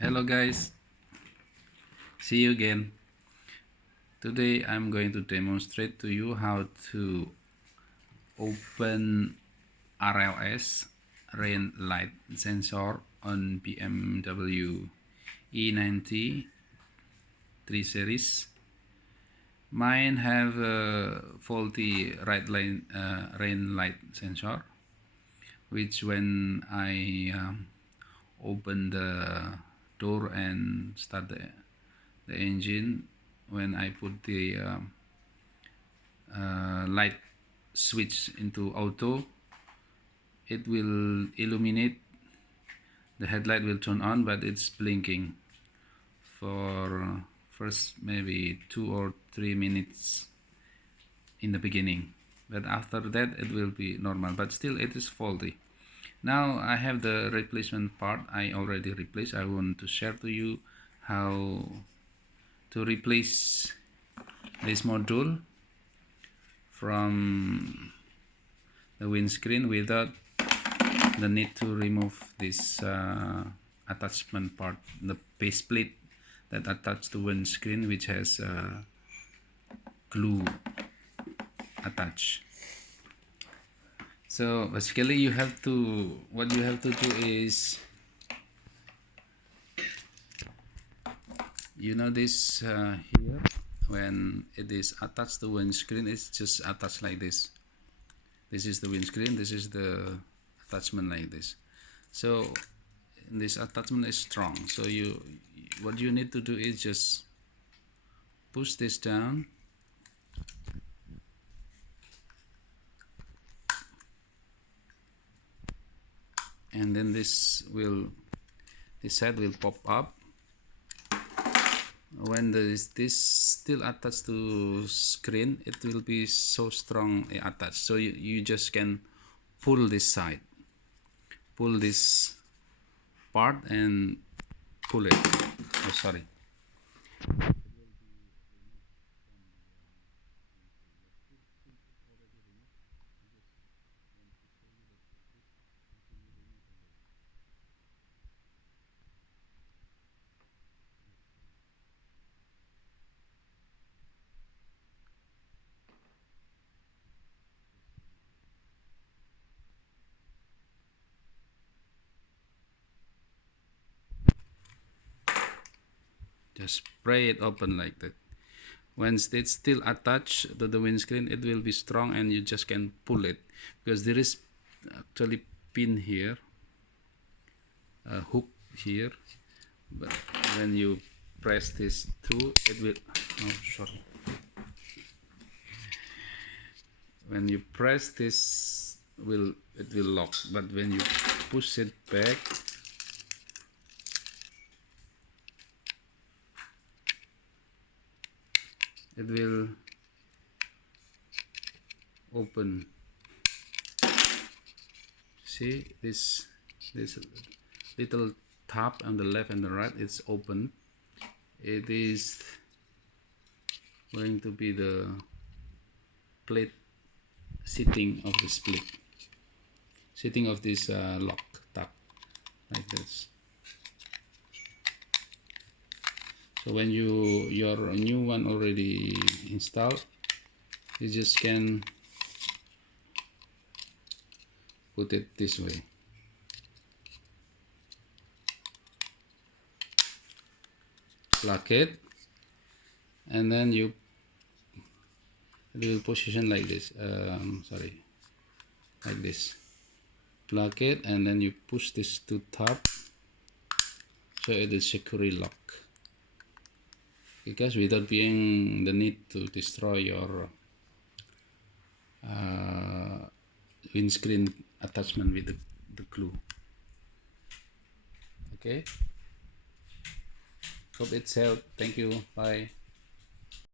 Hello guys, see you again. Today I'm going to demonstrate to you how to open RLS rain light sensor on BMW E90 3 series. Mine have a faulty rain light sensor, which when I open the door and start the engine, when I put the light switch into auto, it will illuminate, the headlight will turn on, but it's blinking for first maybe 2 or 3 minutes in the beginning, but after that it will be normal, but still it is faulty. Now I have the replacement part. I already replaced. I want to share to you how to replace this module from the windscreen without the need to remove this attachment part, the base plate that attached to windscreen, which has glue attached. So basically what you have to do is, this here, when it is attached to windscreen, it's just attached like this. This is the windscreen, this is the attachment like this. So this attachment is strong, so what you need to do is just push this down, and then this side will pop up. When this still attached to screen, it will be so strong attached, so you just can pull this side, pull this part and pull it. Oh, sorry. Just spray it open like that. Once it's still attached to the windscreen, it will be strong and you just can pull it, because there is actually pin here, a hook here, but when you press this through, it will, oh sorry, when you press this, it will lock, but when you push it back, it will open. See this little tab on the left and the right, it's open. It is going to be the plate sitting of the split, sitting of this lock tab like this. So when your new one already installed, you just can put it this way. Lock it, and then it will position like this. Like this. Plug it, and then you push this to top, so it is securely locked. Because without being the need to destroy your windscreen attachment with the glue. Okay. Hope it's helped. Thank you. Bye.